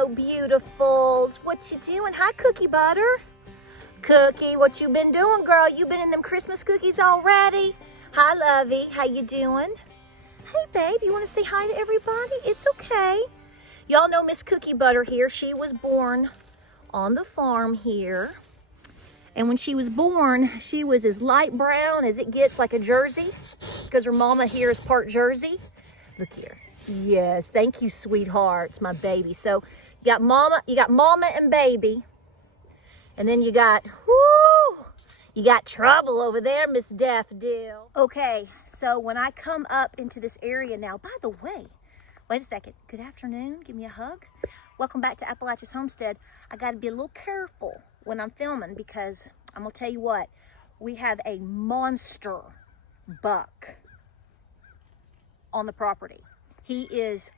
Hello, beautifuls. What you doing? Hi, Cookie Butter. Cookie, what you been doing, girl? You been in them Christmas cookies already? Hi, Lovey. How you doing? Hey, babe. You want to say hi to everybody? It's okay. Y'all know Miss Cookie Butter here. She was born on the farm here. And when she was born, she was as light brown as it gets, like a Jersey, because her mama here is part Jersey. Look here. Yes, thank you, sweethearts, my baby. So you got mama and baby. And then you got trouble over there, Miss Daffodil. Okay, so when I come up into this area now, by the way, wait a second. Good afternoon. Give me a hug. Welcome back to Appalachia's Homestead. I got to be a little careful when I'm filming because I'm going to tell you what. We have a monster buck on the property. He is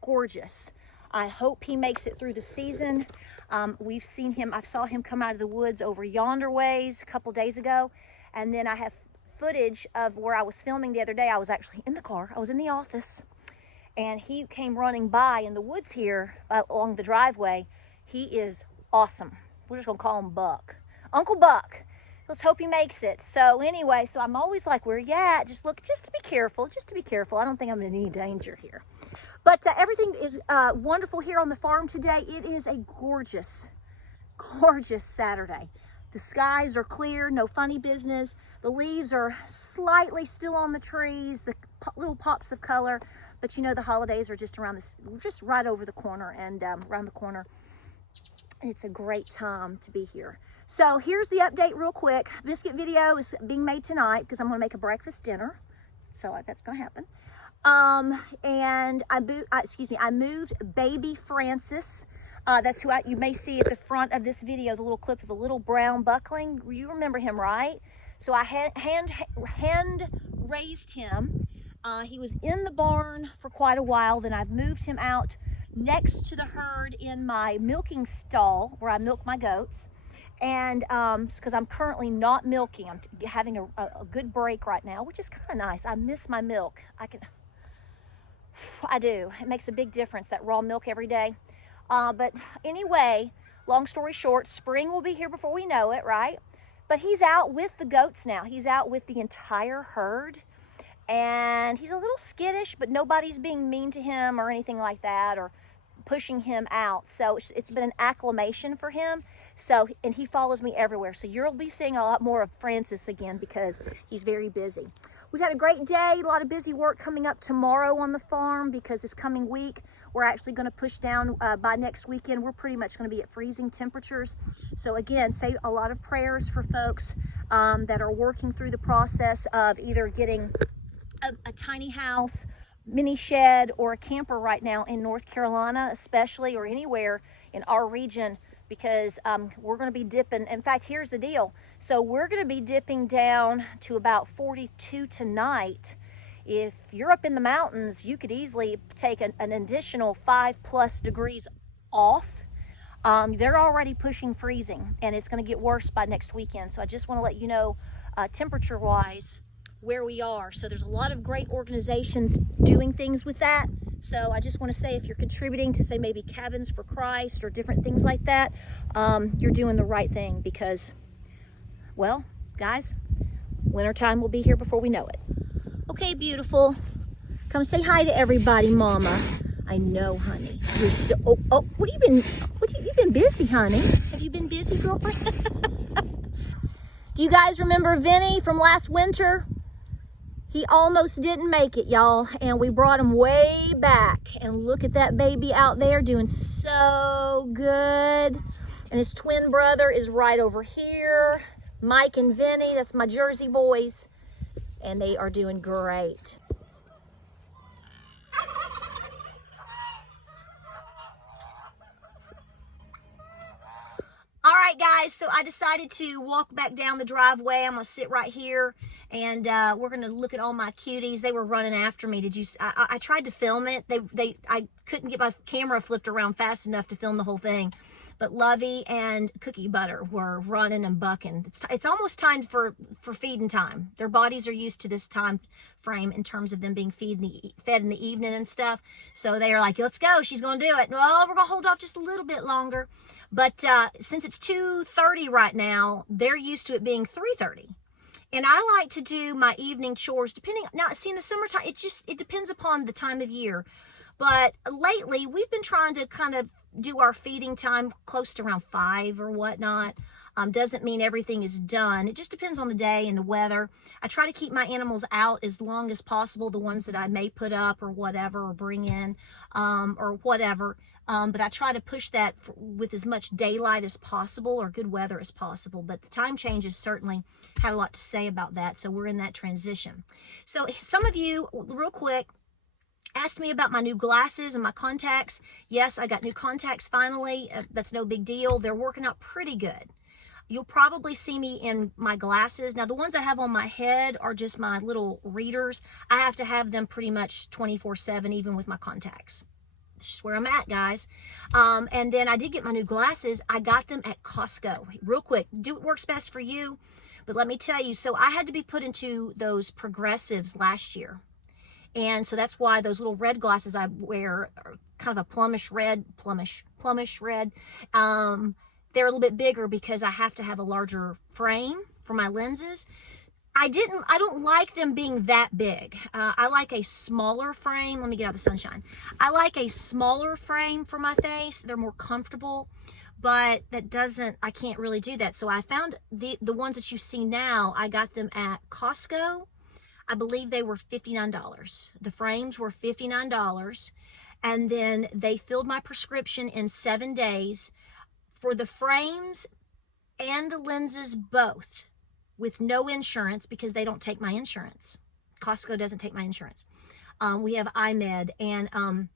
gorgeous. I hope he makes it through the season. We've seen him, I saw him come out of the woods over yonder ways a couple days ago. And then I have footage of where I was filming the other day. I was actually in the car. I was in the office. And he came running by in the woods here along the driveway. He is awesome. We're just going to call him Buck. Uncle Buck. Let's hope he makes it. So anyway, so I'm always like, where you at? Just to be careful. I don't think I'm in any danger here. But everything is wonderful here on the farm today. It is a gorgeous, gorgeous Saturday. The skies are clear, no funny business. The leaves are slightly still on the trees, the little pops of color. But you know, the holidays are just just right over the corner and around the corner. And it's a great time to be here. So here's the update real quick. Biscuit video is being made tonight because I'm going to make a breakfast dinner. So that's going to happen. And I moved baby Francis. That's who you may see at the front of this video, the little clip of the little brown buckling. You remember him, right? So I hand raised him. He was in the barn for quite a while. Then I've moved him out next to the herd in my milking stall where I milk my goats. And because I'm currently not milking, I'm having a good break right now, which is kind of nice. I miss my milk. I do. It makes a big difference, that raw milk every day. But anyway, long story short, spring will be here before we know it, right? But he's out with the goats now. He's out with the entire herd. And he's a little skittish, but nobody's being mean to him or anything like that or pushing him out. So it's been an acclimation for him. And he follows me everywhere. So you'll be seeing a lot more of Francis again because he's very busy. We've had a great day, a lot of busy work coming up tomorrow on the farm because this coming week, we're actually going to push down by next weekend. We're pretty much going to be at freezing temperatures. So again, say a lot of prayers for folks that are working through the process of either getting a tiny house, mini shed, or a camper right now in North Carolina, especially, or anywhere in our region, because we're going to be dipping. In fact, here's the deal. So we're going to be dipping down to about 42 tonight. If you're up in the mountains, you could easily take an additional 5+ degrees off. They're already pushing freezing, and it's going to get worse by next weekend. So I just want to let you know, temperature-wise, where we are. So there's a lot of great organizations doing things with that. So I just want to say, if you're contributing to, say, maybe Cabins for Christ or different things like that, you're doing the right thing because, well, guys, wintertime will be here before we know it. Okay, beautiful. Come say hi to everybody, Mama. I know, honey. You're so, you've been busy, honey. Have you been busy, girlfriend? Do you guys remember Vinny from last winter? He almost didn't make it, y'all, and we brought him way back. And look at that baby out there doing so good. And his twin brother is right over here. Mike and Vinny, that's my Jersey boys, and they are doing great. All right, guys, so I decided to walk back down the driveway. I'm gonna sit right here And we're going to look at all my cuties. They were running after me. I tried to film it. I couldn't get my camera flipped around fast enough to film the whole thing. But Lovey and Cookie Butter were running and bucking. It's almost time for feeding time. Their bodies are used to this time frame in terms of them being fed in the evening and stuff. So they are like, let's go. She's going to do it. Well, we're going to hold off just a little bit longer. But since it's 2:30 right now, they're used to it being 3:30. And I like to do my evening chores now, see, in the summertime, it depends upon the time of year. But lately, we've been trying to kind of do our feeding time close to around 5 or whatnot. Doesn't mean everything is done. It just depends on the day and the weather. I try to keep my animals out as long as possible, the ones that I may put up or whatever, or bring in or whatever. But I try to push that with as much daylight as possible or good weather as possible. But the time changes certainly had a lot to say about that. So we're in that transition. So some of you, real quick, asked me about my new glasses and my contacts. Yes, I got new contacts finally. That's no big deal. They're working out pretty good. You'll probably see me in my glasses. Now, the ones I have on my head are just my little readers. I have to have them pretty much 24/7, even with my contacts. This is where I'm at, guys. And then I did get my new glasses. I got them at Costco. Real quick, do what works best for you. But let me tell you, so I had to be put into those progressives last year. And so that's why those little red glasses I wear are kind of a plummish red. They're a little bit bigger because I have to have a larger frame for my lenses. I don't like them being that big. I like a smaller frame. Let me get out of the sunshine. I like a smaller frame for my face. They're more comfortable, but I can't really do that. So I found the ones that you see now, I got them at Costco. I believe they were $59. The frames were $59. And then they filled my prescription in 7 days for the frames and the lenses both, with no insurance because they don't take my insurance. Costco doesn't take my insurance. We have iMed, and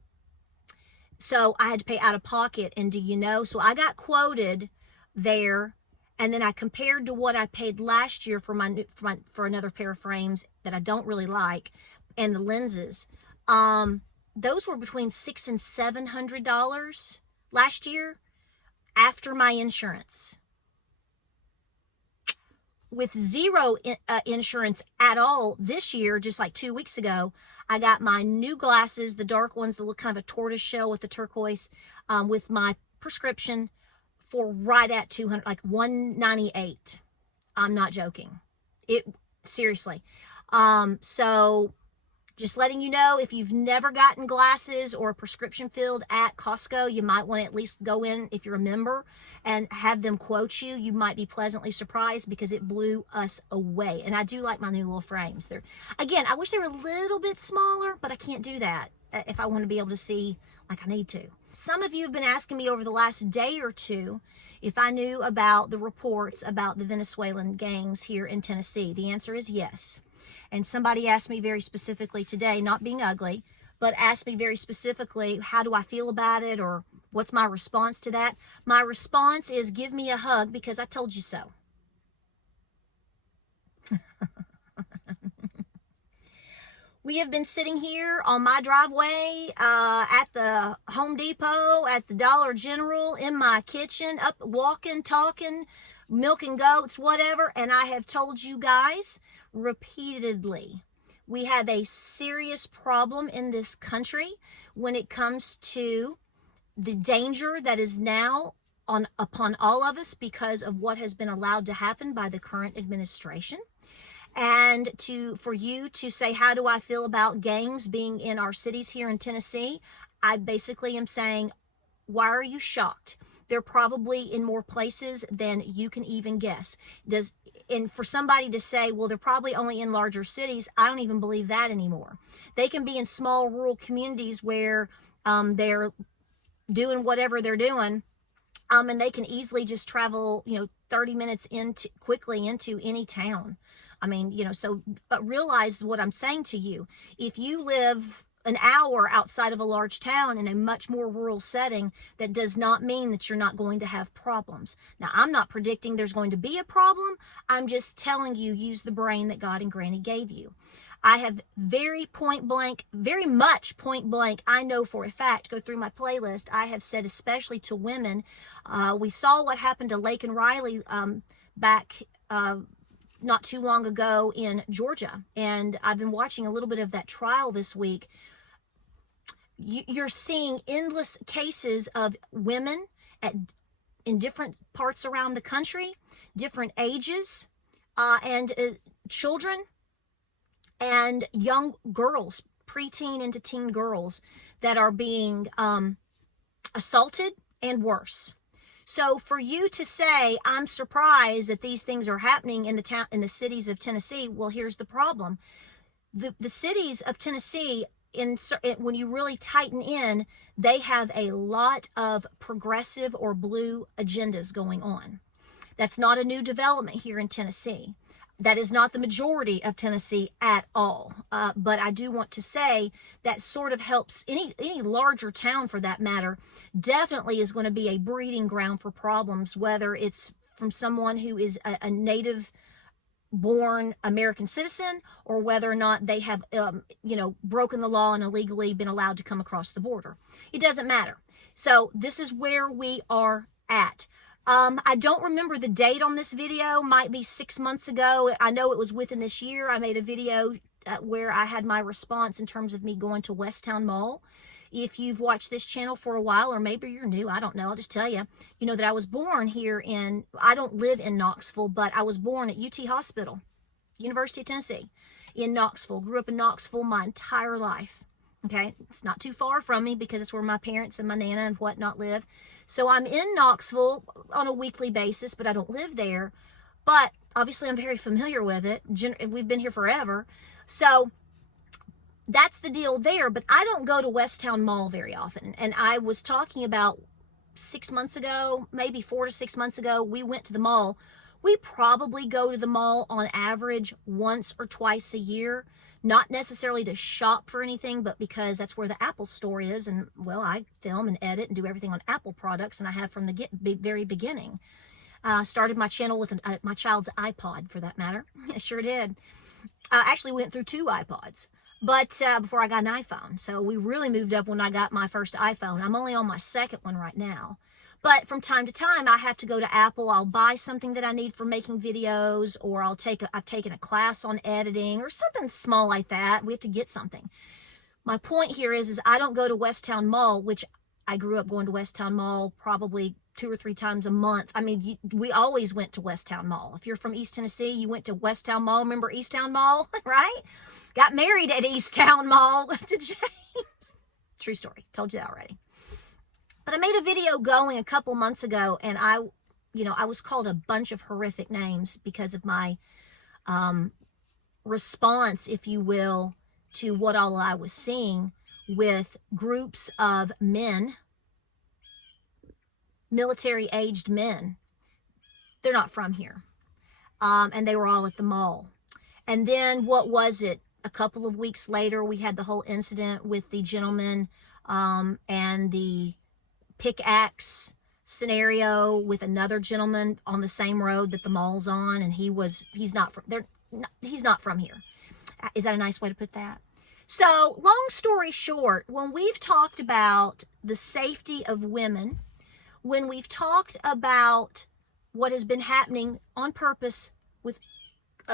so I had to pay out of pocket. And do you know? So I got quoted there, and then I compared to what I paid last year for for another pair of frames that I don't really like, and the lenses. Those were between $600 and $700 last year after my insurance. With zero insurance at all this year, just like 2 weeks ago, I got my new glasses, the dark ones that look kind of a tortoise shell with the turquoise, with my prescription for right at $200, like $198. I'm not joking. Seriously. So just letting you know, if you've never gotten glasses or a prescription filled at Costco, you might want to at least go in, if you're a member, and have them quote you. You might be pleasantly surprised because it blew us away. And I do like my new little frames. Again, I wish they were a little bit smaller, but I can't do that if I want to be able to see like I need to. Some of you have been asking me over the last day or two if I knew about the reports about the Venezuelan gangs here in Tennessee. The answer is yes. And somebody asked me very specifically today, not being ugly, but asked me very specifically, how do I feel about it, or what's my response to that? My response is, give me a hug because I told you so. We have been sitting here on my driveway, at the Home Depot, at the Dollar General, in my kitchen, up walking, talking, milking goats, whatever. And I have told you guys repeatedly, we have a serious problem in this country when it comes to the danger that is now upon all of us because of what has been allowed to happen by the current administration. And for you to say, how do I feel about gangs being in our cities here in Tennessee? I basically am saying, why are you shocked? They're probably in more places than you can even guess. And for somebody to say, well, they're probably only in larger cities, I don't even believe that anymore. They can be in small rural communities where they're doing whatever they're doing, and they can easily just travel, 30 minutes quickly into any town. I mean, so realize what I'm saying to you. If you live an hour outside of a large town in a much more rural setting, that does not mean that you're not going to have problems. Now, I'm not predicting there's going to be a problem. I'm just telling you, use the brain that God and Granny gave you. I have very much point blank, I know for a fact, go through my playlist, I have said, especially to women, we saw what happened to Lake and Riley back not too long ago in Georgia, and I've been watching a little bit of that trial this week. You're seeing endless cases of women in different parts around the country, different ages, and children and young girls, preteen into teen girls, that are being assaulted and worse. So for you to say, I'm surprised that these things are happening in the cities of Tennessee, well, here's the problem. The cities of Tennessee, when you really tighten in, they have a lot of progressive or blue agendas going on. That's not a new development here in Tennessee. That is not the majority of Tennessee at all. But I do want to say that sort of helps any larger town, for that matter, definitely is going to be a breeding ground for problems, whether it's from someone who is a native born American citizen, or whether or not they have, broken the law and illegally been allowed to come across the border. It doesn't matter. So this is where we are at. I don't remember the date on this video. Might be 6 months ago. I know it was within this year. I made a video where I had my response in terms of me going to Westtown Mall. If you've watched this channel for a while, or maybe you're new, I don't know, I'll just tell you, you know that I was born here I don't live in Knoxville, but I was born at UT Hospital, University of Tennessee, in Knoxville. Grew up in Knoxville my entire life. Okay, it's not too far from me because it's where my parents and my Nana and whatnot live. So I'm in Knoxville on a weekly basis, but I don't live there. But obviously I'm very familiar with it. We've been here forever. So that's the deal there. But I don't go to Westtown Mall very often. And I was talking about 6 months ago, maybe 4 to 6 months ago, we went to the mall. We probably go to the mall on average once or twice a year. Not necessarily to shop for anything, but because that's where the Apple store is. And, well, I film and edit and do everything on Apple products, and I have from the very beginning. Started my channel with my child's iPod, for that matter. I sure did. Actually went through 2 iPods, but before I got an iPhone. So we really moved up when I got my first iPhone. I'm only on my second one right now. But from time to time, I have to go to Apple. I'll buy something that I need for making videos, or I've taken a class on editing or something small like that. We have to get something. My point here is I don't go to Westtown Mall, which I grew up going to Westtown Mall probably 2 or 3 times a month. I mean, we always went to Westtown Mall. If you're from East Tennessee, you went to Westtown Mall. Remember Easttown Mall, right? Got married at Easttown Mall to James. True story. Told you that already. But I made a video going a couple months ago, and I was called a bunch of horrific names because of my response, if you will, to what all I was seeing with groups of men, military-aged men. They're not from here. And they were all at the mall. And then, what was it? A couple of weeks later, we had the whole incident with the gentleman and the pickaxe scenario with another gentleman on the same road that the mall's on, and he's not from here. Is that a nice way to put that? So, long story short, when we've talked about the safety of women, when we've talked about what has been happening on purpose with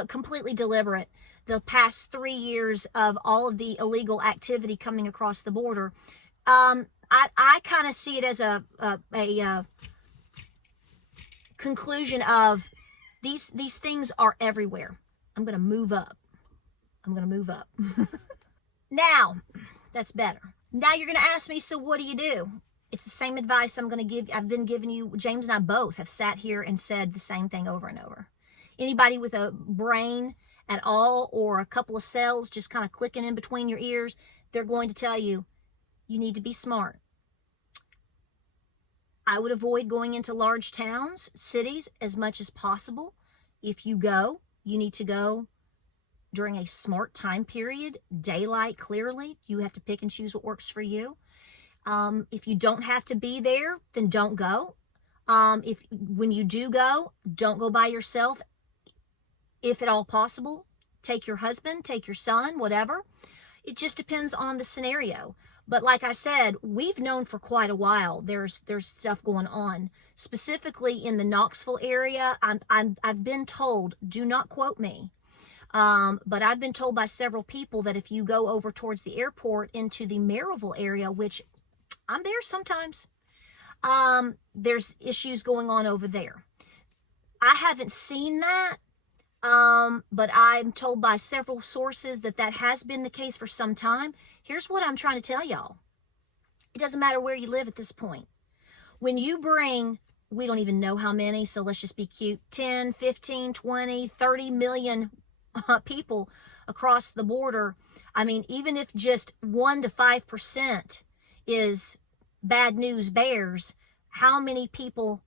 completely deliberate the past 3 years of all of the illegal activity coming across the border, I kind of see it as a conclusion of these things are everywhere. I'm going to move up. Now, that's better. Now you're going to ask me, so what do you do? It's the same advice I've been giving you. James and I both have sat here and said the same thing over and over. Anybody with a brain at all, or a couple of cells just kind of clicking in between your ears, they're going to tell you, you need to be smart. I would avoid going into large towns, cities, as much as possible. If you go, you need to go during a smart time period, daylight clearly. You have to pick and choose what works for you. If you don't have to be there, then don't go. When you do go, don't go by yourself. If at all possible, take your husband, take your son, whatever. It just depends on the scenario. But like I said, we've known for quite a while there's stuff going on. Specifically in the Knoxville area, I've been told, do not quote me, but I've been told by several people that if you go over towards the airport into the Maryville area, which I'm there sometimes, there's issues going on over there. I haven't seen that, but I'm told by several sources that that has been the case for some time. Here's what I'm trying to tell y'all. It doesn't matter where you live at this point. When you bring, we don't even know how many, so let's just be cute, 10, 15, 20, 30 million people across the border. I mean, even if just 1 to 5% is bad news bears, how many people,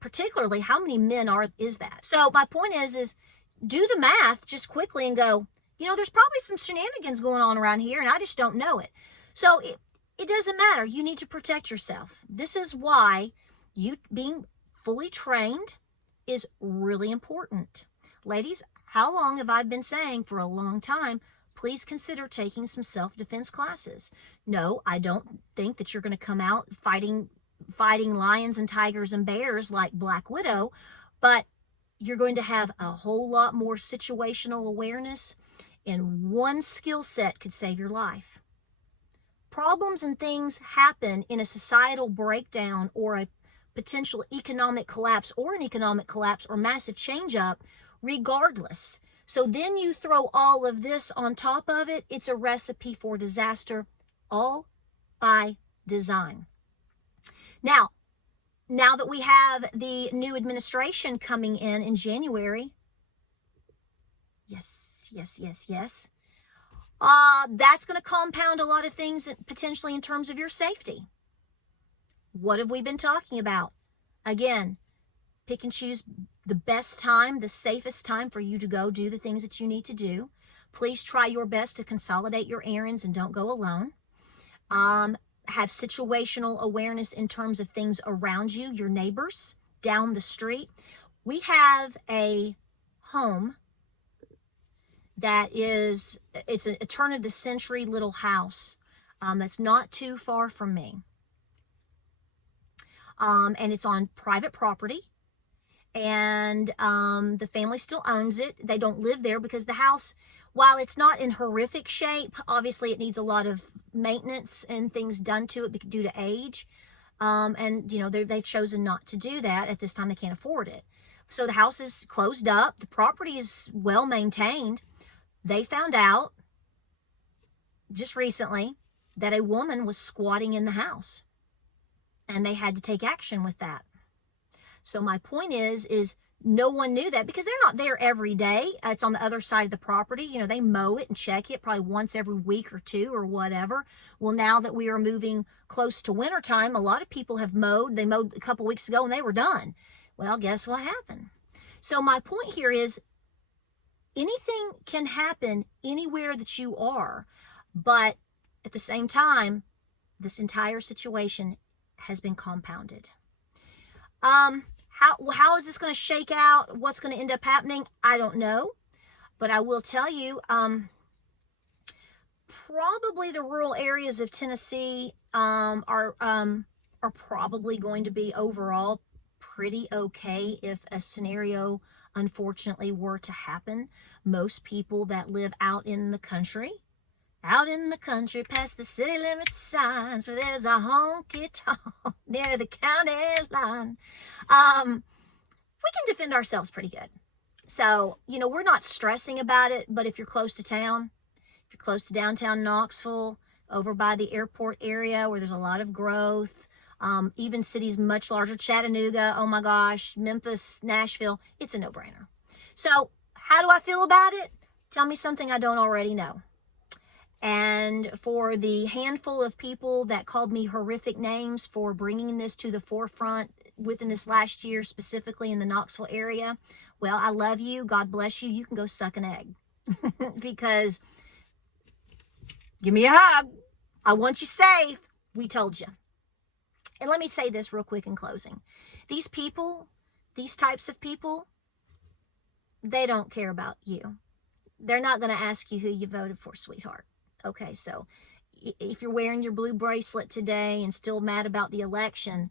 particularly how many men is that? So my point is do the math just quickly and go, there's probably some shenanigans going on around here and I just don't know it. So it doesn't matter. You need to protect yourself. This is why you being fully trained is really important. Ladies, how long have I been saying for a long time, please consider taking some self-defense classes. No, I don't think that you're going to come out fighting lions and tigers and bears like Black Widow, but you're going to have a whole lot more situational awareness, and one skill set could save your life. Problems and things happen in a societal breakdown or a potential economic collapse or an economic collapse or massive change up regardless. So then you throw all of this on top of it. It's a recipe for disaster, all by design. Now that we have the new administration coming in January, yes, that's going to compound a lot of things potentially in terms of your safety. What have we been talking about? Again, pick and choose the best time, the safest time for you to go do the things that you need to do. Please try your best to consolidate your errands and don't go alone. Have situational awareness in terms of things around you, your neighbors, down the street. We have a home that it's a turn of the century little house that's not too far from me. And it's on private property. And the family still owns it. They don't live there because the house, while it's not in horrific shape, obviously it needs a lot of maintenance and things done to it due to age. And they've chosen not to do that at this time. They can't afford it. So the house is closed up. The property is well maintained. They found out just recently that a woman was squatting in the house, and they had to take action with that. So my point is no one knew that because they're not there every day. It's on the other side of the property. They mow it and check it probably once every week or two or whatever. Well, now that we are moving close to wintertime, a lot of people have mowed. They mowed a couple weeks ago and they were done. Well, guess what happened? So my point here is anything can happen anywhere that you are, but at the same time, this entire situation has been compounded. How is this going to shake out? What's going to end up happening? I don't know, but I will tell you, probably the rural areas of Tennessee are probably going to be overall pretty okay if a scenario unfortunately were to happen. Most people that live out in the country past the city limit signs where there's a honky-tonk near the county line, we can defend ourselves pretty good. So, we're not stressing about it, but if you're close to town, if you're close to downtown Knoxville, over by the airport area where there's a lot of growth, even cities much larger, Chattanooga, oh my gosh, Memphis, Nashville, it's a no-brainer. So how do I feel about it? Tell me something I don't already know. And for the handful of people that called me horrific names for bringing this to the forefront within this last year, specifically in the Knoxville area, well, I love you. God bless you. You can go suck an egg. Because give me a hug. I want you safe. We told you. And let me say this real quick in closing. These people, these types of people, they don't care about you. They're not going to ask you who you voted for, sweetheart. Okay, so if you're wearing your blue bracelet today and still mad about the election,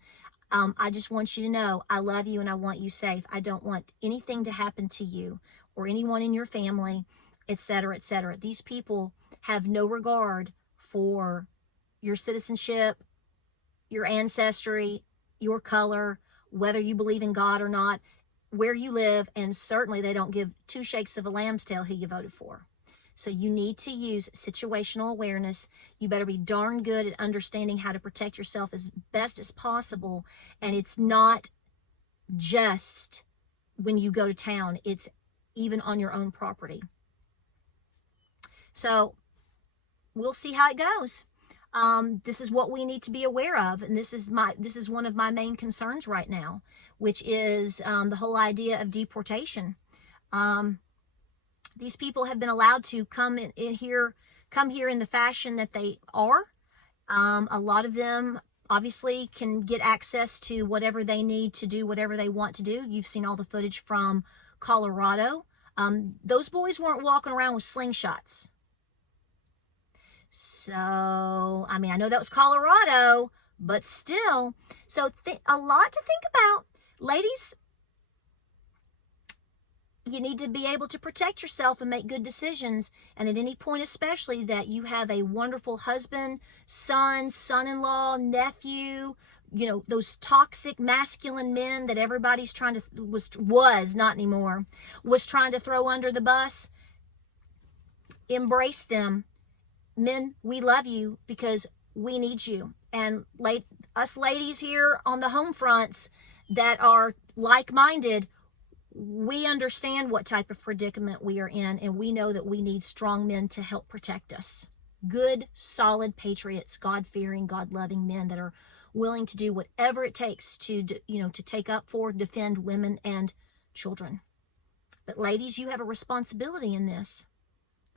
I just want you to know I love you and I want you safe. I don't want anything to happen to you or anyone in your family, etc., etc. These people have no regard for your citizenship, your ancestry, your color, whether you believe in God or not, where you live, and certainly they don't give two shakes of a lamb's tail who you voted for. So you need to use situational awareness. You better be darn good at understanding how to protect yourself as best as possible. And it's not just when you go to town, it's even on your own property. So we'll see how it goes. This is what we need to be aware of, and this is one of my main concerns right now, which is the whole idea of deportation. These people have been allowed to come here in the fashion that they are. A lot of them obviously can get access to whatever they need to do, whatever they want to do. You've seen all the footage from Colorado. Those boys weren't walking around with slingshots. So, I mean, I know that was Colorado, but still. So a lot to think about. Ladies, you need to be able to protect yourself and make good decisions. And at any point, especially that you have a wonderful husband, son, son-in-law, nephew, you know, those toxic masculine men that everybody's trying to, was not anymore, was trying to throw under the bus. Embrace them. Men, we love you because we need you. And us ladies here on the home fronts that are like-minded, we understand what type of predicament we are in, and we know that we need strong men to help protect us. Good, solid patriots, God-fearing, God-loving men that are willing to do whatever it takes to take up for, defend women and children. But ladies, you have a responsibility in this,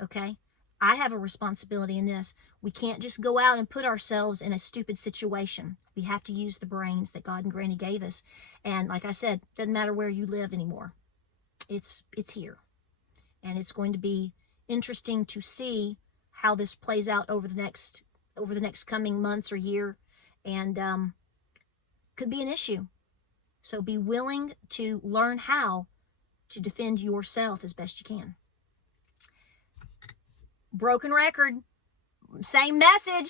okay? I have a responsibility in this. We can't just go out and put ourselves in a stupid situation. We have to use the brains that God and Granny gave us. And like I said, doesn't matter where you live anymore. It's here. And it's going to be interesting to see how this plays out over the next coming months or year. And could be an issue. So be willing to learn how to defend yourself as best you can. Broken record, same message,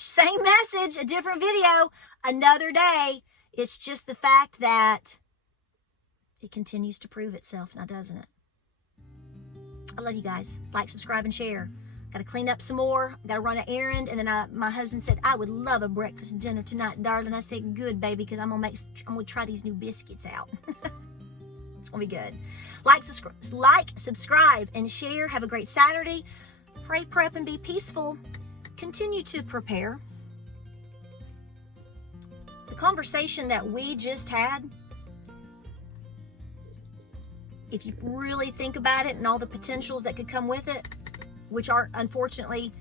a different video, another day. It's just the fact that it continues to prove itself now, doesn't it? I love you guys. Like, subscribe, and share. Got to clean up some more. Got to run an errand. And then my husband said, I would love a breakfast dinner tonight, darling. I said, good, baby, because I'm going to try these new biscuits out. It's going to be good. Like, subscribe, and share. Have a great Saturday. Pray, prep, and be peaceful. Continue to prepare. The conversation that we just had, if you really think about it and all the potentials that could come with it, which are, unfortunately,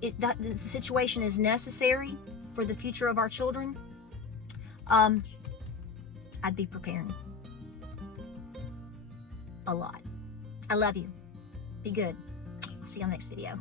the situation is necessary for the future of our children, I'd be preparing a lot. I love you. Be good. I'll see you on the next video.